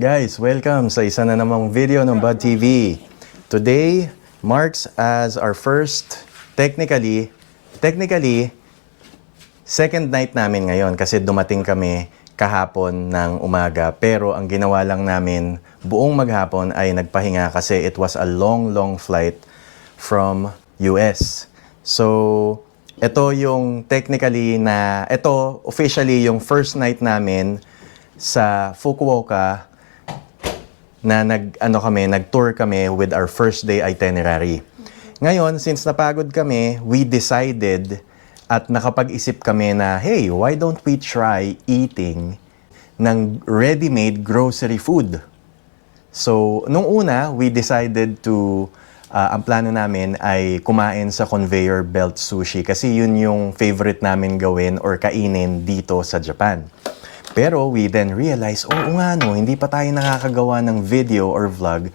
Guys, welcome sa isa na namang video ng Bud TV. Today marks as our first, technically, second night namin ngayon kasi dumating kami kahapon ng umaga. Pero ang ginawa lang namin buong maghapon ay nagpahinga kasi it was a long flight from US. So, ito yung officially yung first night namin sa Fukuoka na nag-tour kami with our first day itinerary. Ngayon, since napagod kami, we decided at nakapag-isip kami na, hey, why don't we try eating ng ready-made grocery food? So, nung una, we decided to, ang plano namin ay kumain sa conveyor belt sushi kasi yun yung favorite namin gawin or kainin dito sa Japan. Pero we then realized, hindi pa tayo nakakagawa ng video or vlog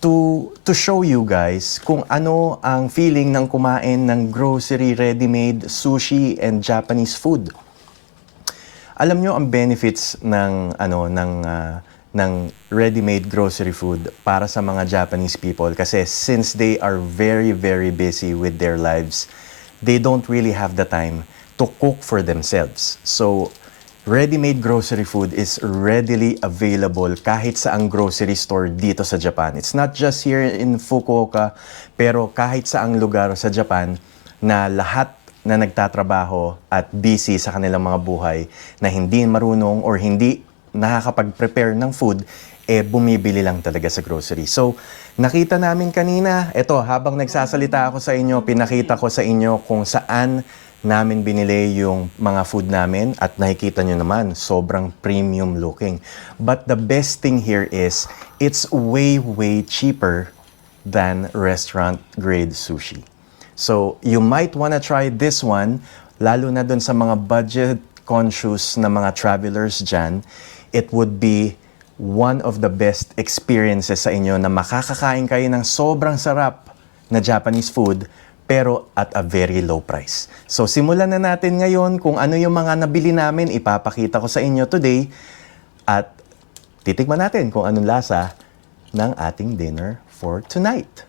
to show you guys kung ano ang feeling ng kumain ng grocery ready-made sushi and Japanese food. Alam nyo ang benefits ng ready-made grocery food para sa mga Japanese people kasi since they are very busy with their lives, they don't really have the time to cook for themselves. So, ready-made grocery food is readily available kahit sa ang grocery store dito sa Japan. It's not just here in Fukuoka, pero kahit sa ang lugar sa Japan na lahat na nagtatrabaho at busy sa kanilang mga buhay na hindi marunong or hindi nakakapag-prepare ng food, bumibili lang talaga sa grocery. So, nakita namin kanina, habang nagsasalita ako sa inyo, pinakita ko sa inyo kung saan namin binili yung mga food namin at nakikita nyo naman, sobrang premium looking. But the best thing here is, it's way cheaper than restaurant grade sushi. So, you might wanna try this one, lalo na dun sa mga budget conscious na mga travelers dyan. It would be one of the best experiences sa inyo na makakakain kayo ng sobrang sarap na Japanese food pero at a very low price. So simulan na natin ngayon kung ano yung mga nabili namin, ipapakita ko sa inyo today at titikman natin kung anong lasa ng ating dinner for tonight.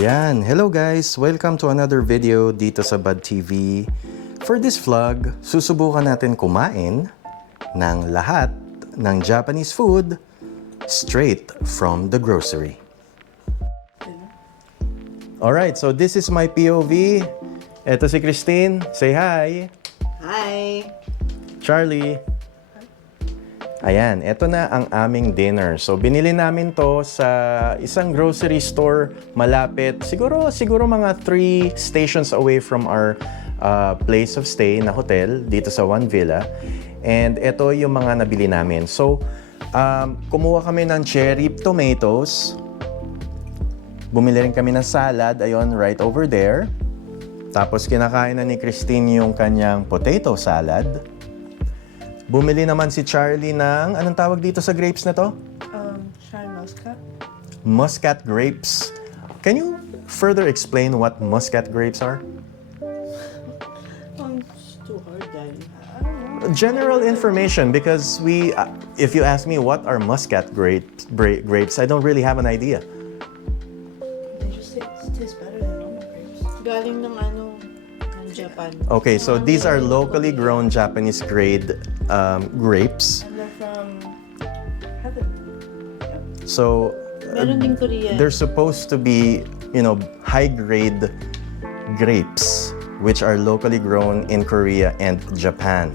Ayan, hello guys! Welcome to another video dito sa Bud TV. For this vlog, susubukan natin kumain ng lahat ng Japanese food straight from the grocery. Alright, so this is my POV. Ito si Christine. Say hi! Hi! Charlie. Ayan, eto na ang aming dinner. So, binili namin to sa isang grocery store malapit. Siguro mga 3 stations away from our place of stay na hotel dito sa One Villa. And eto yung mga nabili namin. So, kumuha kami ng cherry tomatoes. Bumili rin kami ng salad. Ayun, right over there. Tapos, kinakain na ni Christine yung kanyang potato salad. Bumili naman si Charlie ng, anong tawag dito sa grapes na to? Muscat. Muscat grapes. Can you further explain what muscat grapes are? It's too hard, Daddy. I don't know. General information, because if you ask me what are muscat grapes, I don't really have an idea. They just taste better than normal grapes. Galing ng Japan. Okay, so these are locally grown Japanese grade grapes. And they're from heaven. Yep. So, Meron din Korea. they're supposed to be, high-grade grapes, which are locally grown in Korea and Japan.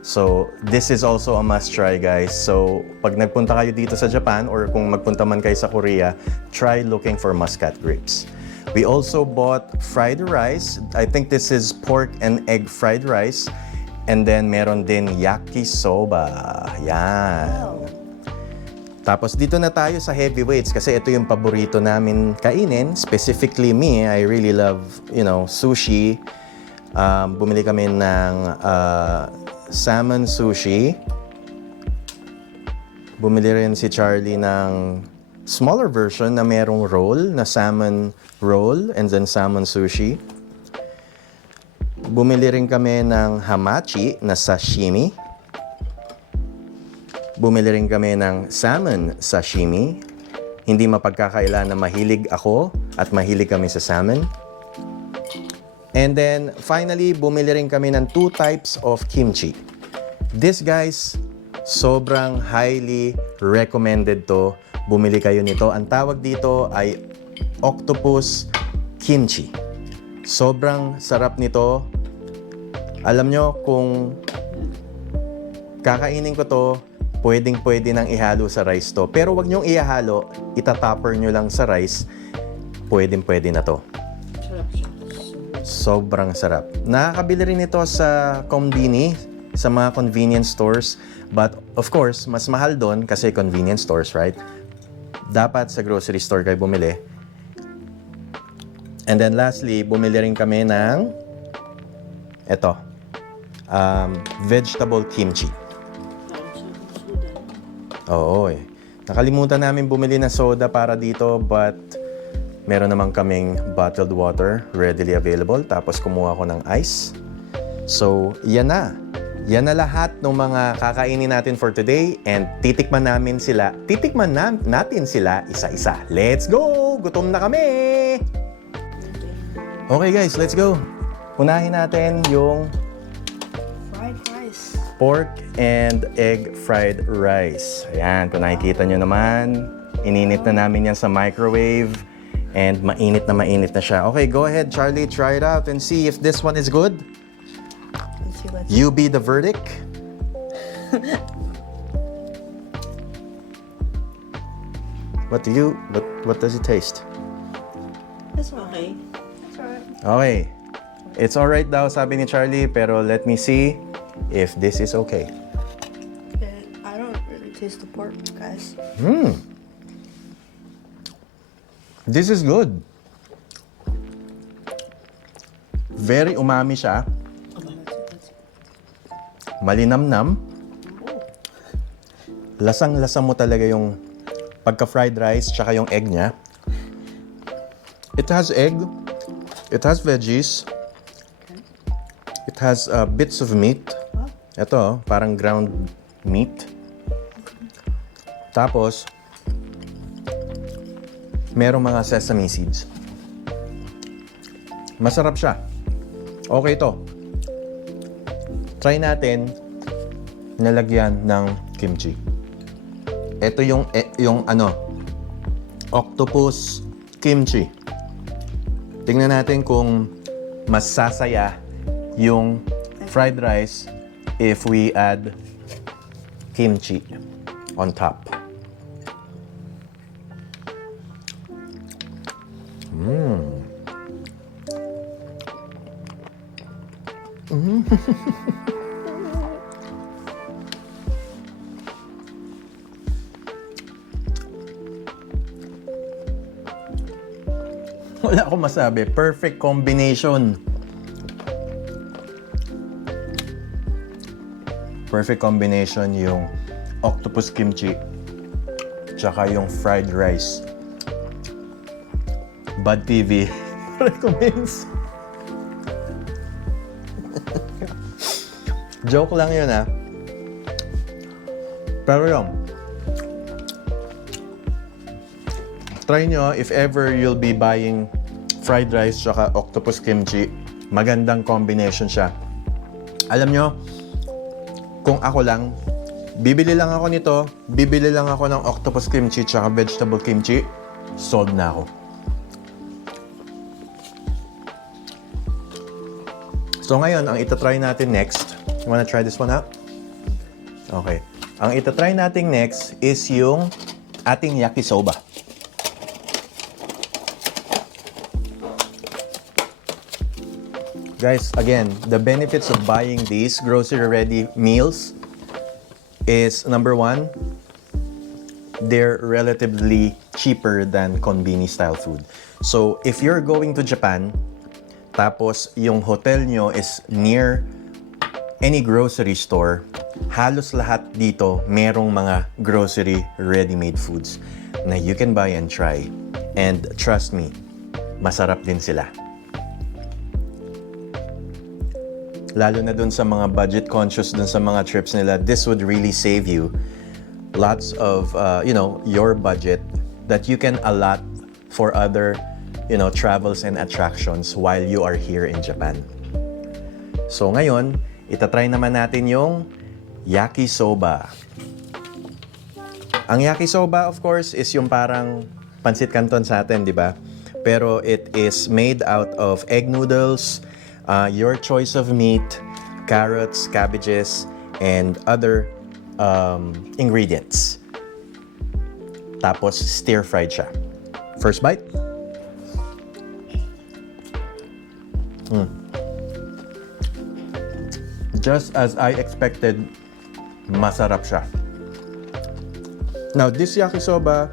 So, this is also a must-try, guys. So, pag nagpunta kayo dito sa Japan or kung magpunta man kayo sa Korea, try looking for muscat grapes. We also bought fried rice. I think this is pork and egg fried rice. And then meron din yakisoba. Yan. Wow. Tapos dito na tayo sa heavyweights kasi ito yung paborito namin kainin. Specifically me, I really love, sushi. Bumili kami ng salmon sushi. Bumili rin si Charlie ng smaller version na merong roll, na salmon roll and then salmon sushi. Bumili rin kami ng hamachi na sashimi. Bumili rin kami ng salmon sashimi. Hindi mapagkakaila na mahilig ako at mahilig kami sa salmon. And then, finally, bumili rin kami ng 2 types of kimchi. This, guys, sobrang highly recommended to. Bumili kayo nito. Ang tawag dito ay octopus kimchi. Sobrang sarap nito. Alam nyo, kung kakainin ko to, pwedeng-pwede nang ihalo sa rice to. Pero wag nyong ihalo, itatopper nyo lang sa rice, pwedeng-pwede na to. Sarap siya. Sobrang sarap. Nakakabili rin ito sa Konbini, sa mga convenience stores. But of course, mas mahal doon kasi convenience stores, right? Dapat sa grocery store kayo bumili. And then lastly, bumili rin kami ng vegetable kimchi. Oo eh. Nakalimutan namin bumili ng soda para dito but meron naman kaming bottled water readily available. Tapos kumuha ko ng ice. So, yan na. Yan na lahat ng mga kakainin natin for today and titikman natin sila isa-isa. Let's go! Gutom na kami! Okay guys, let's go. Unahin natin yung Fried rice. pork and egg fried rice. Ayan, kung nakikita nyo naman, ininit na namin yan sa microwave and mainit na siya. Okay, go ahead Charlie, try it out and see if this one is good. Let's see what's... You be the verdict. What does it taste? That's okay. That's alright. Okay. It's alright daw, sabi ni Charlie, pero let me see if this is okay. I don't really taste the pork, guys. This is good. Very umami siya. Let's see. Malinamnam. Lasang-lasa mo talaga yung pagka-fried rice tsaka yung egg niya. It has egg. It has veggies. It has bits of meat. Ito, parang ground meat. Tapos, merong mga sesame seeds. Masarap siya. Okay to. Try natin nalagyan ng kimchi. Ito yung octopus kimchi. Tingnan natin kung mas sasaya yung fried rice if we add kimchi on top. Wala akong masabi. Perfect combination. Perfect combination yung octopus kimchi tsaka yung fried rice. Bad TV recommends. Joke lang yun ha. Pero yun, try nyo if ever you'll be buying fried rice tsaka octopus kimchi. Magandang combination siya. Alam nyo, kung ako lang, bibili lang ako nito, bibili lang ako ng octopus kimchi tsaka vegetable kimchi, sold na ako. So ngayon, ang itatry natin next, you wanna try this one out? Okay. Ang itatry natin next is yung ating yakisoba. Guys, again, the benefits of buying these grocery-ready meals is, number one, they're relatively cheaper than konbini-style food. So, if you're going to Japan, tapos yung hotel nyo is near any grocery store, halos lahat dito merong mga grocery ready-made foods na you can buy and try. And trust me, masarap din sila. Lalo na dun sa mga budget conscious dun sa mga trips nila, this would really save you lots of, your budget that you can allot for other, travels and attractions while you are here in Japan. So ngayon, itatry naman natin yung yakisoba. Ang yakisoba, of course, is yung parang pansit canton sa atin, di ba? Pero it is made out of egg noodles, your choice of meat, carrots, cabbages, and other ingredients. Tapos stir-fried siya. First bite. Just as I expected, masarap siya. Now, this yakisoba,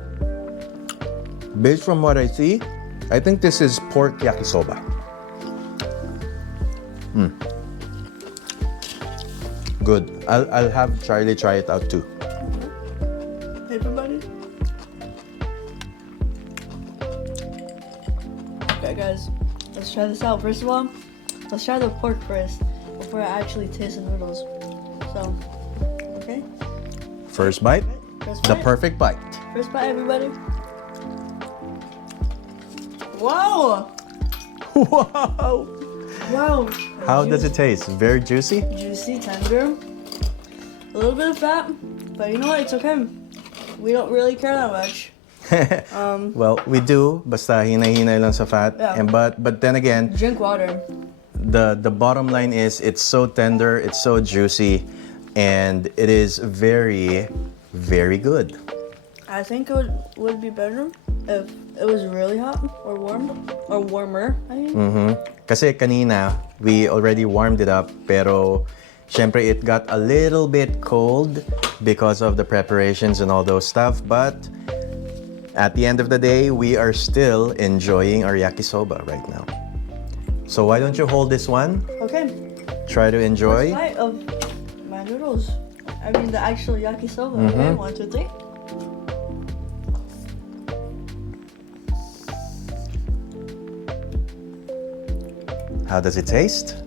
based from what I see, I think this is pork yakisoba. Good. I'll have Charlie try it out too. Everybody? Okay, guys. Let's try this out. First of all, let's try the pork first before I actually taste the noodles. So, okay? First bite, First the bite. perfect bite. First bite, everybody. Wow! Wow! Wow! How does it taste? Very juicy? Juicy, tender. A little bit of fat, but you know what? It's okay. We don't really care that much. Well, we do, basta hinay-hinay lang sa fat. Yeah. And but then again, Drink water. the bottom line is it's so tender, it's so juicy, and it is very, very good. I think it would be better if it was really hot or warm or warmer. I mean. Kasi kanina, we already warmed it up, pero syempre it got a little bit cold because of the preparations and all those stuff, but at the end of the day, we are still enjoying our yakisoba right now. So why don't you hold this one? Okay. Try to enjoy. First bite of my noodles. I mean the actual yakisoba. Okay, 1, 2, 3. How does it taste?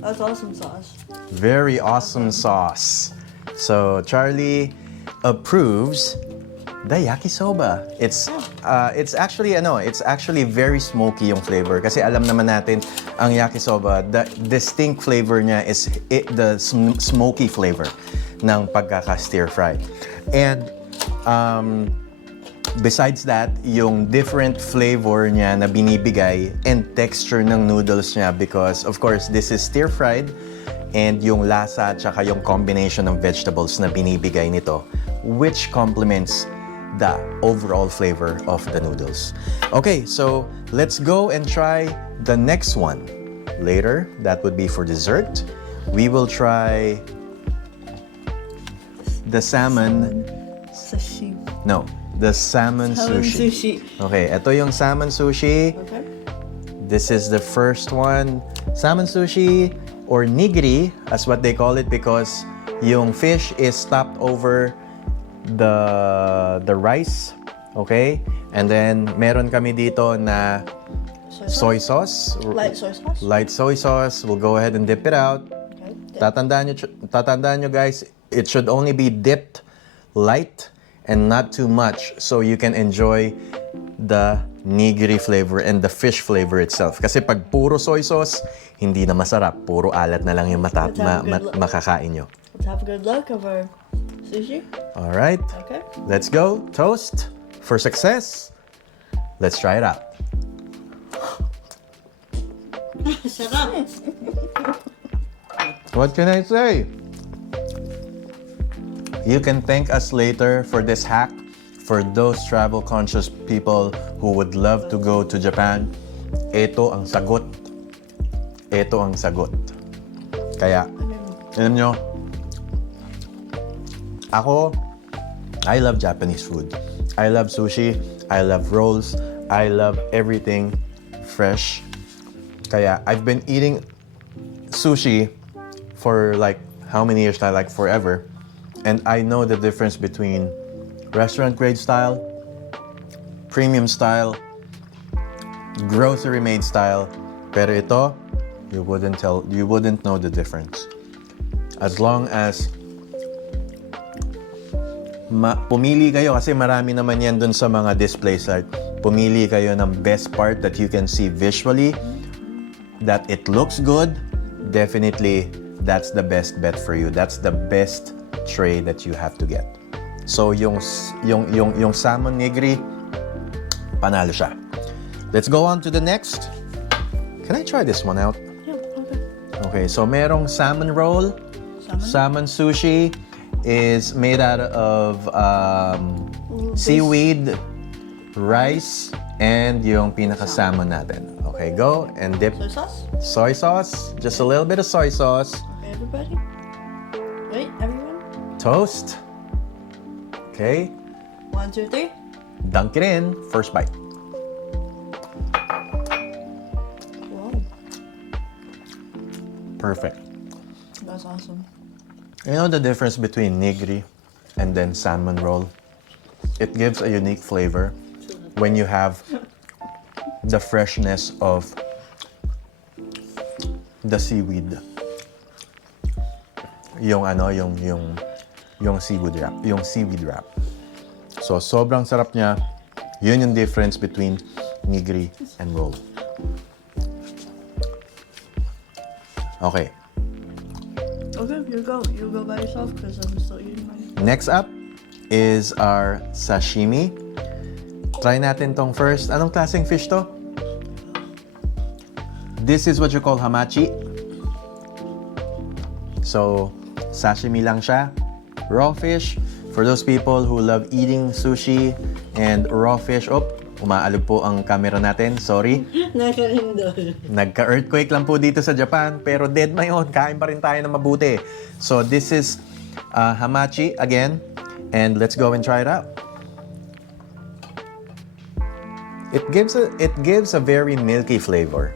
That's awesome sauce. Very awesome sauce. So Charlie approves the yakisoba. It's actually very smoky yung flavor kasi alam naman natin ang yakisoba, the distinct flavor niya is the smoky flavor ng pagkaka-stir fry. And besides that, yung different flavor niya na binibigay and texture ng noodles niya because of course this is stir fried and yung lasa tsaka yung combination ng vegetables na binibigay nito which complements the overall flavor of the noodles. Okay, so let's go and try the next one. Later, that would be for dessert. We will try the salmon. Sashimi. No, the salmon sushi. Okay, ito yung salmon sushi. Okay. This is the first one. Salmon sushi or nigiri, as what they call it, because yung fish is topped over the rice. Okay? And then, meron kami dito na soy sauce. Light soy sauce. Light soy sauce. We'll go ahead and dip it out. Okay. Tatandaan nyo guys, it should only be dipped light and not too much so you can enjoy the nigiri flavor and the fish flavor itself. Kasi pag puro soy sauce, hindi na masarap. Puro alat na lang yung makakain nyo. Let's have a good look of our sushi. Alright, Okay. let's go. Toast for success. Let's try it out. Sarap. What can I say? You can thank us later for this hack For those travel-conscious people who would love to go to Japan, ito ang sagot. Ito ang sagot. Kaya, alam nyo, ako, I love Japanese food. I love sushi. I love rolls. I love everything fresh. Kaya, I've been eating sushi for like how many years now? Like forever. And I know the difference between restaurant grade style, premium style, grocery made style. Pero ito, you wouldn't know the difference. As long as pumili kayo, kasi marami naman yan dun sa mga displays, like pumili kayo ng best part that you can see visually, that it looks good, definitely that's the best bet for you. That's the best tray that you have to get. So yung salmon nigiri, panalo siya. Let's go on to the next. Can I try this one out? Yeah, okay. Okay, so merong salmon roll. Salmon sushi is made out of seaweed, rice, and yung pinaka-salmon natin. Okay, go and dip. Soy sauce? Soy sauce. Just a little bit of soy sauce. Okay, everybody. Wait, everyone. Toast. Okay. 1, 2, 3. Dunk it in. First bite. Wow, Perfect. that's awesome. You know the difference between nigiri and then salmon roll? It gives a unique flavor when you have the freshness of the seaweed. Yung seaweed wrap. So sobrang sarap niya. Yun yung difference between nigiri and roll. Okay. Okay, you go by yourself because I'm still eating mine. Next up is our sashimi. Try natin tong first. Anong klaseng fish to? This is what you call hamachi. So, sashimi lang siya. Raw fish. For those people who love eating sushi and raw fish. Umaalog po ang camera natin. Sorry. Nakarindol. Nagka-earthquake lang po dito sa Japan, pero dead na yun. Kain pa rin tayo ng mabuti. So this is hamachi again, and let's go and try it out. It gives a very milky flavor.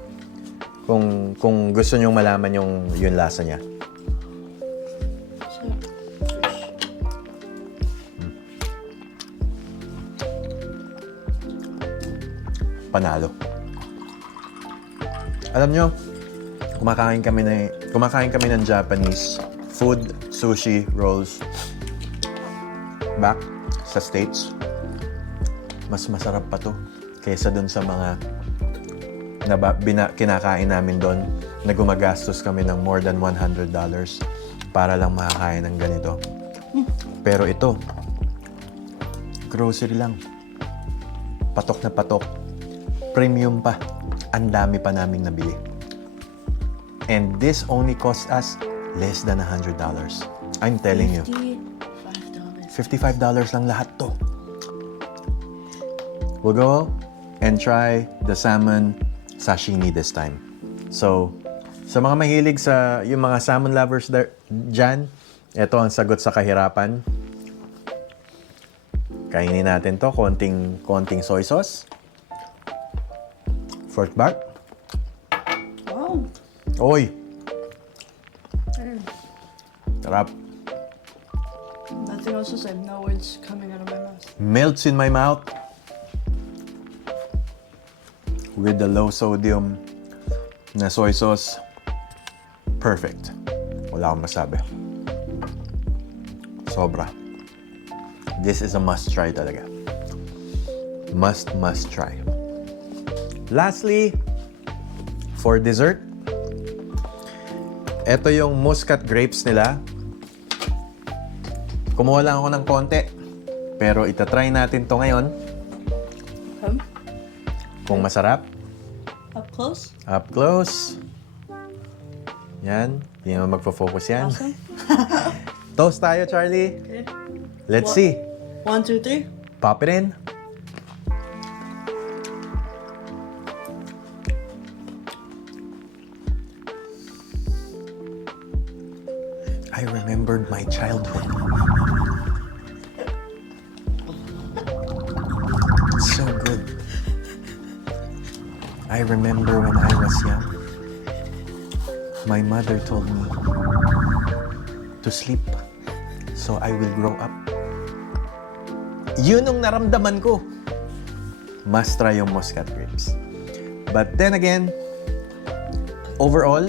Kung gusto nyong malaman yung lasa niya. So, fish. Panalo. Alam nyo, kumakain kami ng Japanese food, sushi, rolls. Back sa States, mas masarap pa to kaysa dun sa mga kinakain namin doon na gumagastos kami ng more than $100 para lang makakain ng ganito. Pero ito, grocery lang. Patok na patok. Premium pa. Ang dami pa naming nabili. And this only cost us less than $100. I'm telling you. $55. $55 lang lahat to. We'll go and try the salmon sashimi this time. So, sa mga mahilig sa yung mga salmon lovers dyan, ito ang sagot sa kahirapan. Kainin natin to, konting soy sauce. First bite. Wow. Oy! Sarap. Nothing else to say. No words coming out of my mouth. Melts in my mouth with the low sodium na soy sauce. Perfect. Wala akong masabi. Sobra. This is a must try talaga. Must try. Lastly, for dessert, ito yung muscat grapes nila. Kumuha lang ako ng konti, pero itatry natin to ngayon. Okay. Kung masarap. Up close. Up close. Yan. Hindi naman magpo-focus yan. Awesome. Toast tayo, Charlie. Okay. Let's What? see. 1, 2, 3. Pop it in. I remembered my childhood. It's so good. I remember when I was young, my mother told me to sleep so I will grow up. Yun ang naramdaman ko. Must try yung Muscat grapes. But then again, overall,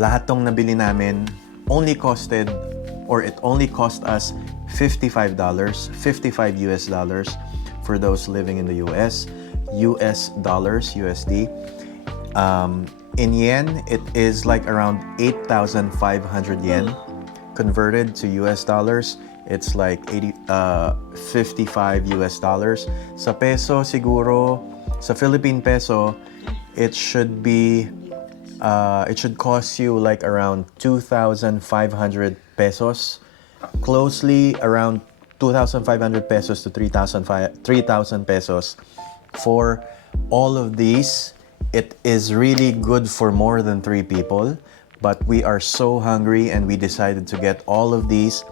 lahat tong nabili namin only costed, or it only cost us $55, 55 US dollars for those living in the US, US dollars, USD. In yen, it is like around 8,500 yen. Converted to US dollars, it's like 55 US dollars. Sa peso, siguro, sa Philippine peso, it should be it should cost you like around 2,500 pesos, closely around 2,500 pesos to 3,000 pesos for all of these. It is really good for more than 3 people, but we are so hungry and we decided to get all of these.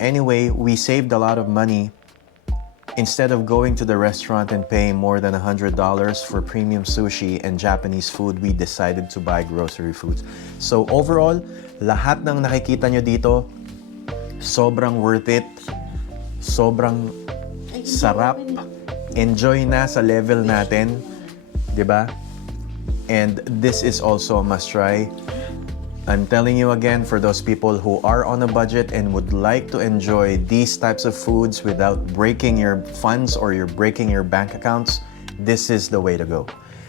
Anyway, we saved a lot of money. Instead of going to the restaurant and paying more than $100 for premium sushi and Japanese food, we decided to buy grocery foods. So overall, lahat ng nakikita nyo dito, sobrang worth it, sobrang sarap, enjoy na sa level natin, di ba? And this is also a must-try. I'm telling you again, for those people who are on a budget and would like to enjoy these types of foods without breaking your funds or you're breaking your bank accounts, this is the way to go.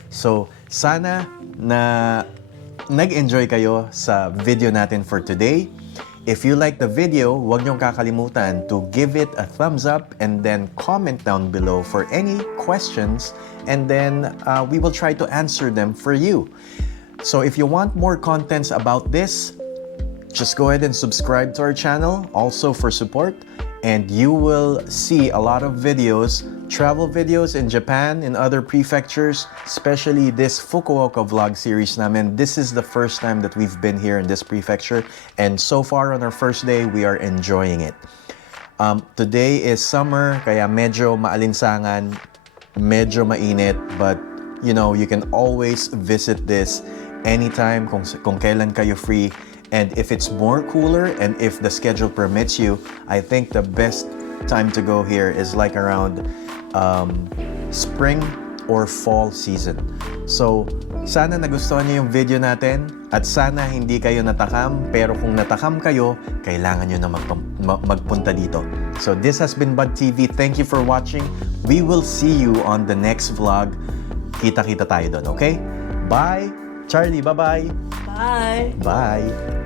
So, sana na nag-enjoy kayo sa video natin for today. If you like the video, huwag niyong kakalimutan to give it a thumbs up and then comment down below for any questions, and then we will try to answer them for you. So if you want more contents about this, just go ahead and subscribe to our channel, also for support, and you will see a lot of videos, travel videos in Japan, in other prefectures, especially this Fukuoka vlog series namin. This is the first time that we've been here in this prefecture, and so far on our first day, we are enjoying it. Today is summer, kaya medyo maalinsangan, medyo mainit, but you know, you can always visit this anytime kung kailan kayo free. And if it's more cooler and if the schedule permits you, I think the best time to go here is like around spring or fall season. So, sana nagustuhan niyo yung video natin at sana hindi kayo natakam, pero kung natakam kayo, kailangan nyo na magpunta dito. So, this has been Bud TV. Thank you for watching. We will see you on the next vlog. Kita-kita tayo doon, okay? Bye! Charlie, bye-bye! Bye! Bye!